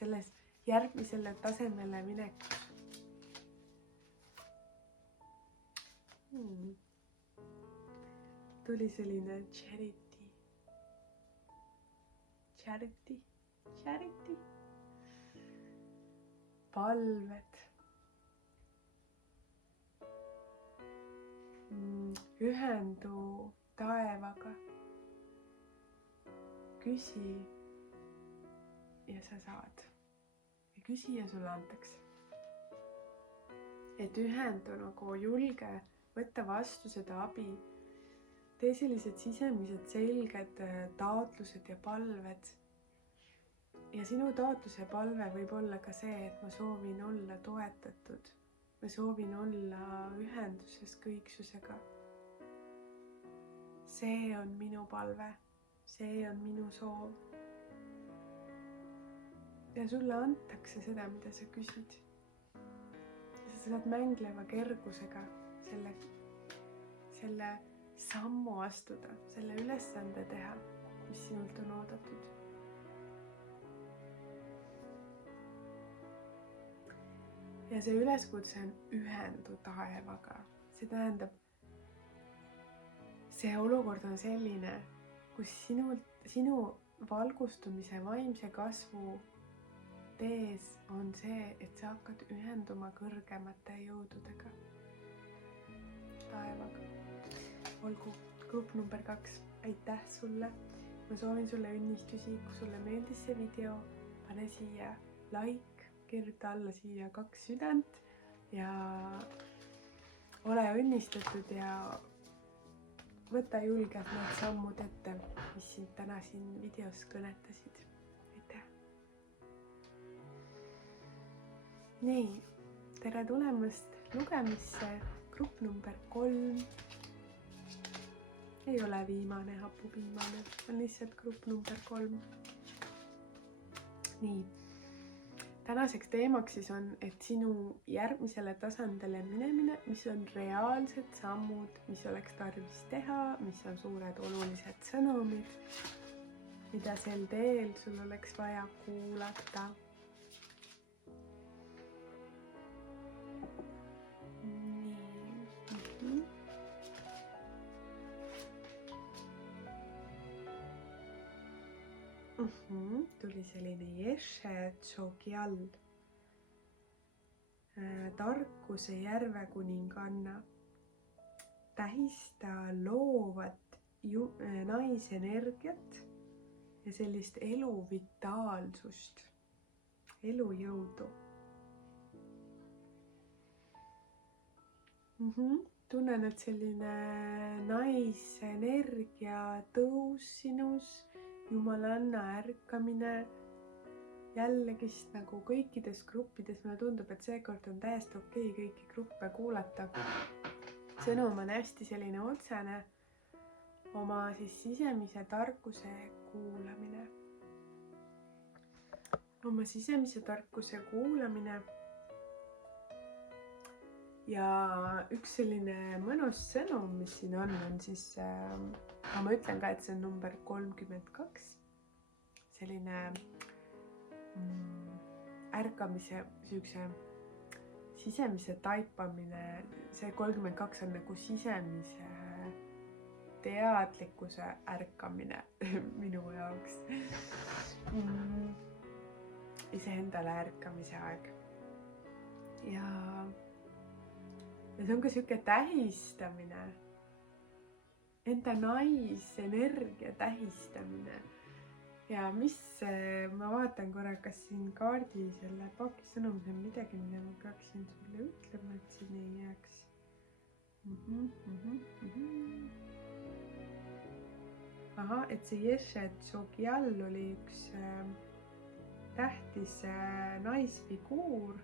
selles järgmisele tasemele minekus. Tuli selline charity, palved, ühendu taevaga, küsi ja sa saad ja küsi ja sulle antakse. Et ühendu nagu julge võtta vastu seda abi. Tee sellised sisemised selged taotlused ja palved. Ja sinu taotlus ja palve võib olla ka see, et ma soovin olla toetatud. Ma soovin olla ühenduses kõiksusega. See on minu palve. See on minu soov. Ja sulle antakse seda, mida sa küsid. Ja sa saad mängleva kergusega selle sammu astuda, selle ülesande teha, mis sinult on oodatud. Ja see üleskutse on ühendu taevaga. See tähendab, see olukord on selline, kus sinu valgustumise, vaimse kasvu tees on see, et sa hakkad ühenduma kõrgemate jõududega. Taevaga. Olgu, grupp number 2. Aitäh sulle. Ma soovin sulle õnnistusi. Kui sulle meeldis see video, pane siia like, kirjuta alla siia 2 südant ja ole õnnistatud ja võta julgelt need sammud ette, mis sind täna siin videos kõnetasid. Aitäh. Nii, tere tulemast lugemisse. Grupp number 3 ei ole viimane, hapuviimane, on lihtsalt grupp number 3. Nii, tänaseks teemaks siis on, et sinu järgmisele tasandile minemine, mis on reaalsed sammud, mis oleks tarvis teha, mis on suured olulised sõnumid, mida sel teel sul oleks vaja kuulata. Tuli selline Jeshe Tšogial, tarkuse järve kuninganna. tähista loovat naisenergiat ja sellist elu vitaalsust, elujõudu. Tunnen, et selline naisenergia tõus sinus, jumalanna ärkamine, jällegist nagu kõikides gruppides, mulle tundub, et seekord on täiesti okei kõiki gruppe kuulata. Sõnum on hästi selline otsene, oma siis sisemise tarkuse kuulamine. Oma sisemise tarkuse kuulamine. Ja üks selline mõnus sõnum, mis siin on siis, ma ütlen ka, et see on number 32. Selline ärkamise, siukse sisemise taipamine, see 32 on nagu sisemise teadlikkuse ärkamine minu jaoks. Iseendale ärkamise aeg. Ja see on ka siuke tähistamine, enda naisenergia tähistamine. Ja mis, ma vaatan korra, kas siin kaardi selle paki sõnumis on midagi, mida ma peaksin sulle ütlema, et siin ei jääks. Aha, et see Jeshe Tsogyal oli üks tähtis naisfiguur,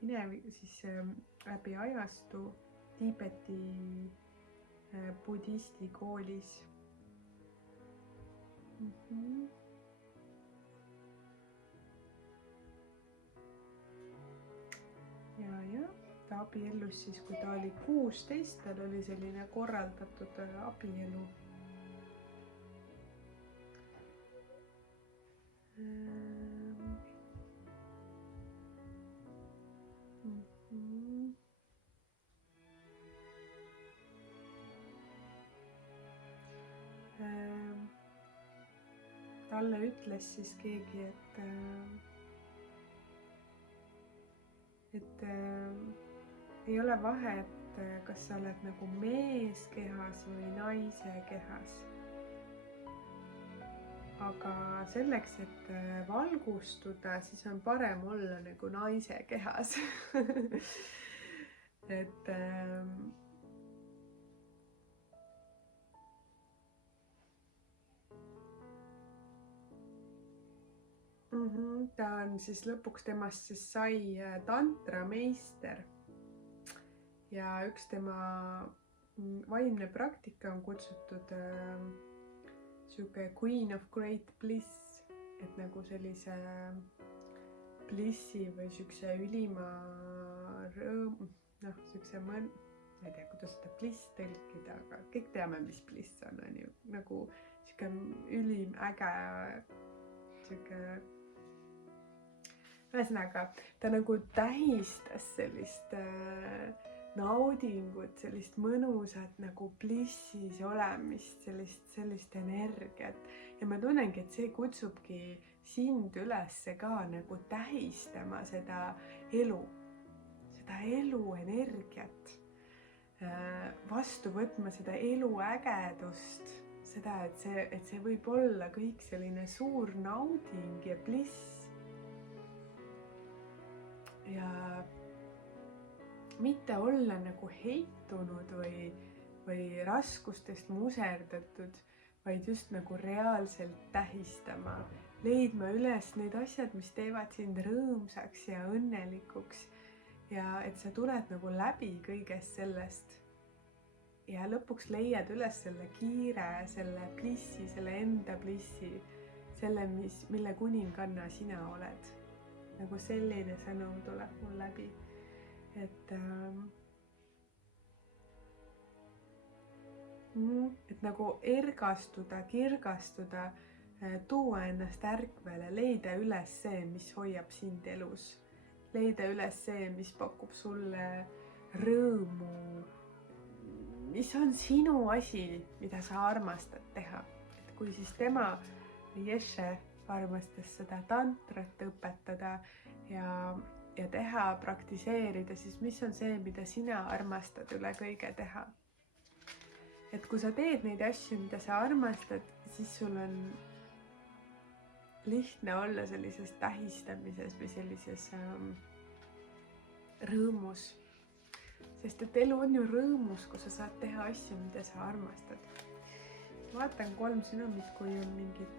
siis läbi ajastu Tiibeti budisti koolis. Ja ta abiellus siis, kui ta oli 16, tal oli selline korraldatud abielu. Talle ütles siis keegi, et ei ole vahet, kas sa oled nagu mees kehas või naise kehas. Aga selleks, et valgustuda, siis on parem olla nagu naise kehas. Et ta on siis lõpuks, temast siis sai tantrameister ja üks tema vaimne praktika on kutsutud siuke Queen of Great Bliss, et nagu sellise blissi või siukse ülima rõõm, siukse ma ei tea, kuidas seda bliss tõlkida, aga kõik teame, mis bliss on ju, nagu siuke ülim äge, siuke ühesõnaga, ta nagu tähistas sellist naudingut, sellist mõnusat nagu blissis olemist, sellist energiat. Ja ma tunnengi, et see kutsubki sind üles ka nagu tähistama seda eluenergiat, vastu võtma seda elu ägedust, seda, et see võib olla kõik selline suur nauding ja bliss. Ja mitte olla nagu heitunud või raskustest muserdatud, vaid just nagu reaalselt tähistama, leidma üles need asjad, mis teevad sind rõõmsaks ja õnnelikuks ja et sa tuled nagu läbi kõigest sellest ja lõpuks leiad üles selle kiire, selle blissi, selle enda blissi, selle, mille kuninganna sina oled. Nagu selline sõnum tuleb mul läbi, et nagu ergastuda, kirgastuda, tuua ennast ärkvele, leida üles see, mis hoiab sind elus, leida üles see, mis pakub sulle rõõmu, mis on sinu asi, mida sa armastad teha. Et kui siis tema, Jeshe, armastas seda tantrat õpetada ja teha, praktiseerida, siis mis on see, mida sina armastad üle kõige teha? et kui sa teed neid asju, mida sa armastad, siis sul on lihtne olla sellises tähistamises või sellises rõõmus. Sest et elu on ju rõõmus, kui sa saad teha asju, mida sa armastad. Vaatan 3 sõnumit, kui on mingid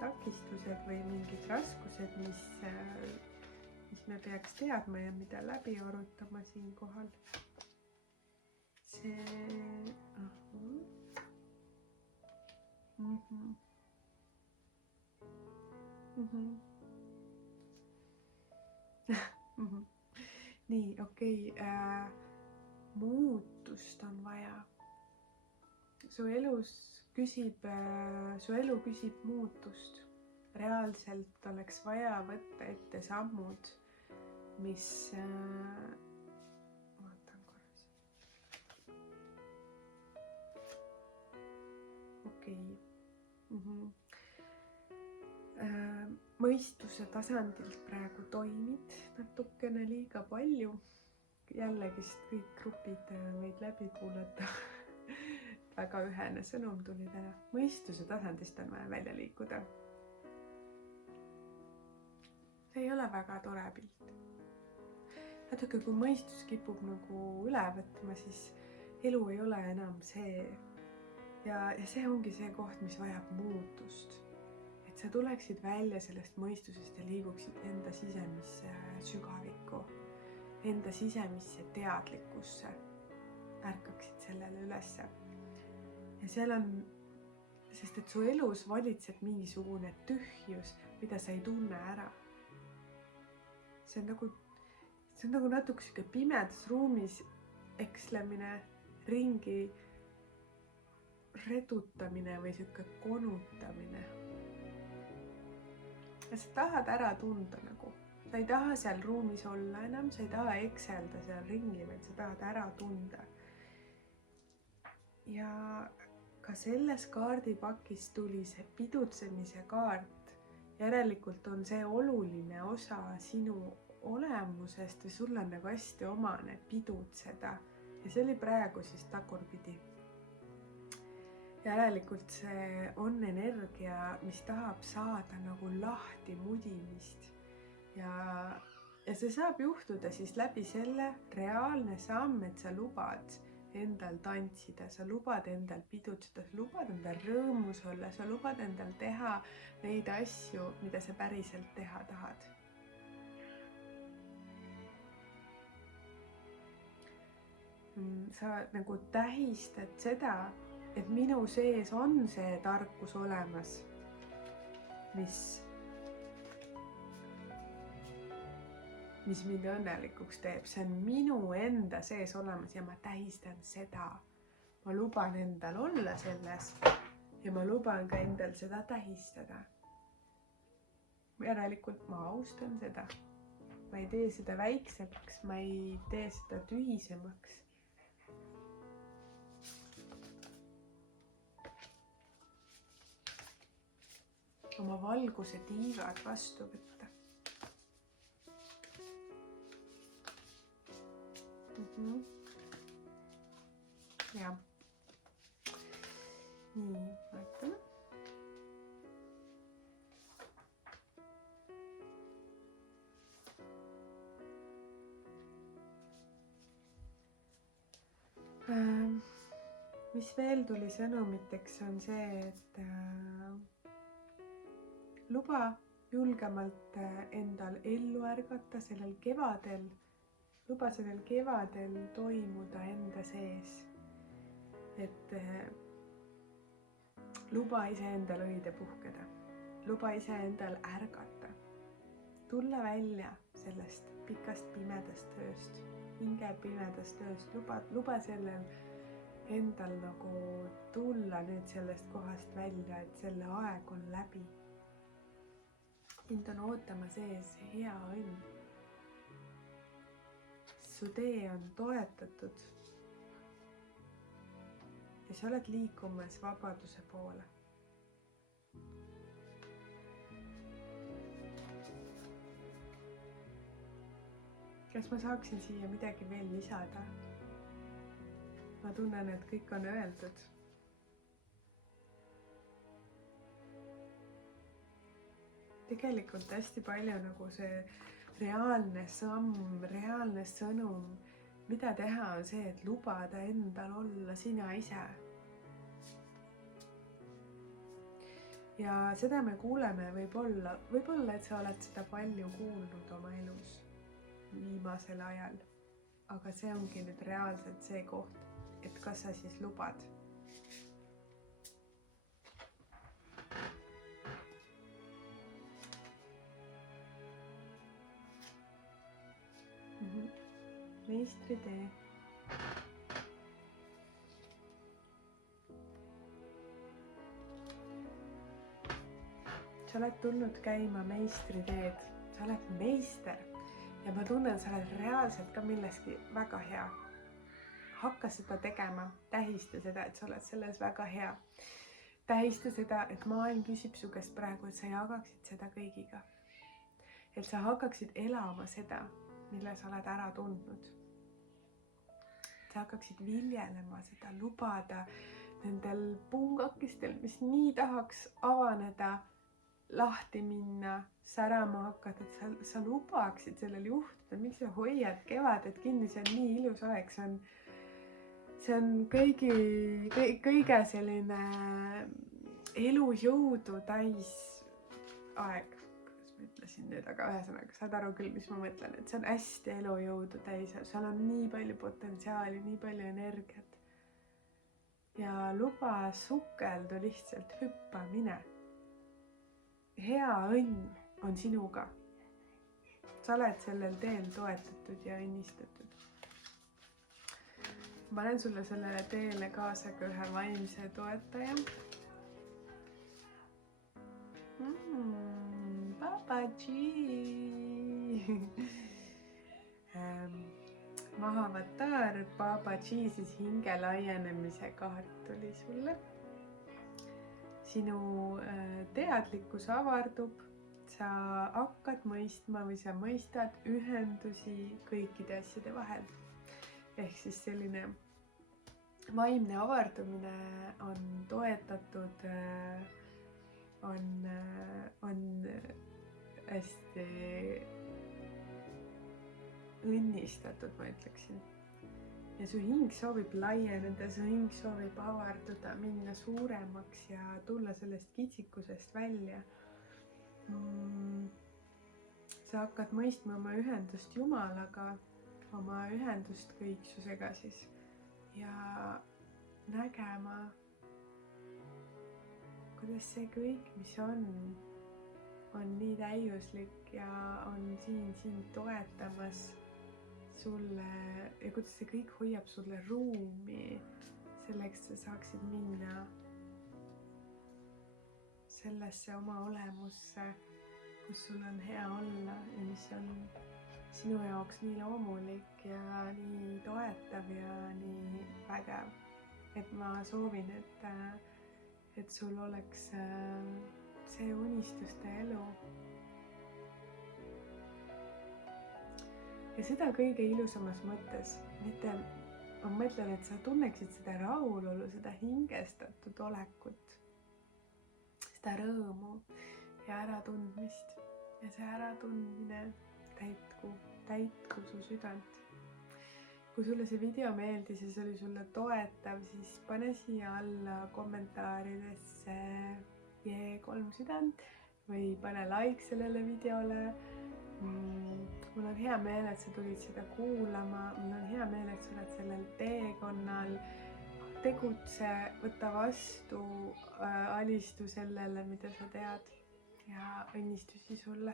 takistused või mingid raskused, mis me peaks teadma ja mida läbi arutama siinkohal. See... Nii, okei. Muutust on vaja. Su elu küsib muutust. Reaalselt oleks vaja võtta ette sammud, mis... Vaatan korras. Okei. Mõistuse tasandilt praegu toimid natukene liiga palju. Jällegist kõik grupid võid läbi kuulata. Väga ühene sõnum tuli täna. Mõistuse tasandist on vaja välja liikuda. See ei ole väga tore pilt. Natuke kui mõistus kipub nagu üle võtma, siis elu ei ole enam see. Ja see ongi see koht, mis vajab muutust. Et sa tuleksid välja sellest mõistusest ja liiguksid enda sisemisse sügavikku, enda sisemisse teadlikkusse, ärkaksid sellele ülesse. Ja seal on, sest et su elus valitseb mingisugune tühjus, mida sa ei tunne ära. See on nagu natuke siuke pimedas ruumis ekslemine, ringi redutamine või siuke konutamine. Ja sa tahad ära tunda nagu. Sa ei taha seal ruumis olla enam, sa ei taha ekselda seal ringi, vaid sa tahad ära tunda. Ja ka selles kaardipakis tuli see pidutsemise kaart. Järelikult on see oluline osa sinu olemusest või sul on nagu hästi omane pidutseda. Ja see oli praegu siis tagurpidi. Järelikult see on energia, mis tahab saada nagu lahti mudimist. Ja see saab juhtuda siis läbi selle reaalne samm, et sa lubad endal tantsida, sa lubad endal pidutseda, sa lubad endal rõõmus olla, sa lubad endal teha neid asju, mida sa päriselt teha tahad. Sa nagu tähistad seda, et minu sees on see tarkus olemas, mis mind õnnelikuks teeb. See on minu enda sees olemas ja ma tähistan seda. Ma luban endal olla selles ja ma luban ka endal seda tähistada. Järelikult ma austan seda. Ma ei tee seda väiksemaks, ma ei tee seda tühisemaks. Oma valguse tiivad vastu võtta. Ja. Nii, vaatame. Mis veel tuli sõnumiteks on see, et luba julgemalt endal ellu ärgata sellel kevadel. Luba sellel kevadel toimuda enda sees. Et luba iseendal õide puhkeda. Luba iseendal ärgata. Tulla välja sellest pikast pimedast tööst. Hinge pimedast tööst. Luba sellel endal nagu tulla nüüd sellest kohast välja, et selle aeg on läbi. Mind on ootama sees hea õnn. Su tee on toetatud ja sa oled liikumas vabaduse poole. Kas ma saaksin siia midagi veel lisada? ma tunnen, et kõik on öeldud. Tegelikult hästi palju nagu see reaalne samm, reaalne sõnum, mida teha, on see, et lubada endal olla sina ise. Ja seda me kuuleme võib-olla, et sa oled seda palju kuulnud oma elus viimasel ajal. Aga see ongi nüüd reaalselt see koht, et kas sa siis lubad. Meistritee. Sa oled tulnud käima meistriteed, sa oled meister ja ma tunnen, sa oled reaalselt ka milleski väga hea. Hakka seda tegema, tähista seda, et sa oled selles väga hea. Tähista seda, et maailm küsib su käest praegu, et sa jagaksid seda kõigiga. Et sa hakkaksid elama seda, mille sa oled ära tundnud. Sa hakkaksid viljelema seda, lubada nendel pungakestel, mis nii tahaks avaneda, lahti minna, särama hakata, et sa lubaksid sellel juhtuda. Miks sa hoiad kevadet kinni, see on nii ilus aeg, see on kõige selline elujõudu täis aeg. Kuidas ma ütlesin nüüd, aga ühesõnaga saad aru küll, mis ma mõtlen, et see on hästi elujõudu täis, seal on nii palju potentsiaali, nii palju energiat. Ja luba sukeldu lihtsalt, hüppa, mine. Hea õnn on sinuga. Sa oled sellel teel toetatud ja õnnistatud. Ma panen sulle sellele teele kaasa ka ühe vaimse toetaja. Babaji! Mahavatar, Babaji, siis hinge laienemise kaart tuli sulle. Sinu teadlikkus avardub, sa hakkad mõistma või sa mõistad ühendusi kõikide asjade vahel. Ehk siis selline vaimne avardumine on toetatud, on hästi õnnistatud, ma ütleksin. Ja su hing soovib laieneda, su hing soovib avarduda, minna suuremaks ja tulla sellest kitsikusest välja. Sa hakkad mõistma oma ühendust Jumalaga, oma ühendust kõiksusega siis ja nägema, kuidas see kõik, mis on nii täiuslik ja on siin toetamas sulle ja kuidas see kõik hoiab sulle ruumi selleks, sa saaksid minna sellesse oma olemusse, kus sul on hea olla ja mis on sinu jaoks nii loomulik ja nii toetav ja nii vägev. Et ma soovin, et sul oleks see unistuste elu. Ja seda kõige ilusamas mõttes, mitte ma mõtlen, et sa tunneksid seda rahulolu, seda hingestatud olekut, seda rõõmu ja äratundmist. Ja see äratundmine täitku su südant. Kui sulle see video meeldis ja see oli sulle toetav, siis pane siia alla kommentaaridesse 3 südant või pane like sellele videole. Mul on hea meel, et sa tulid seda kuulama, mul on hea meel, et sa oled sellel teekonnal. Tegutse, võta vastu, alistu sellele, mida sa tead ja õnnistusi sulle.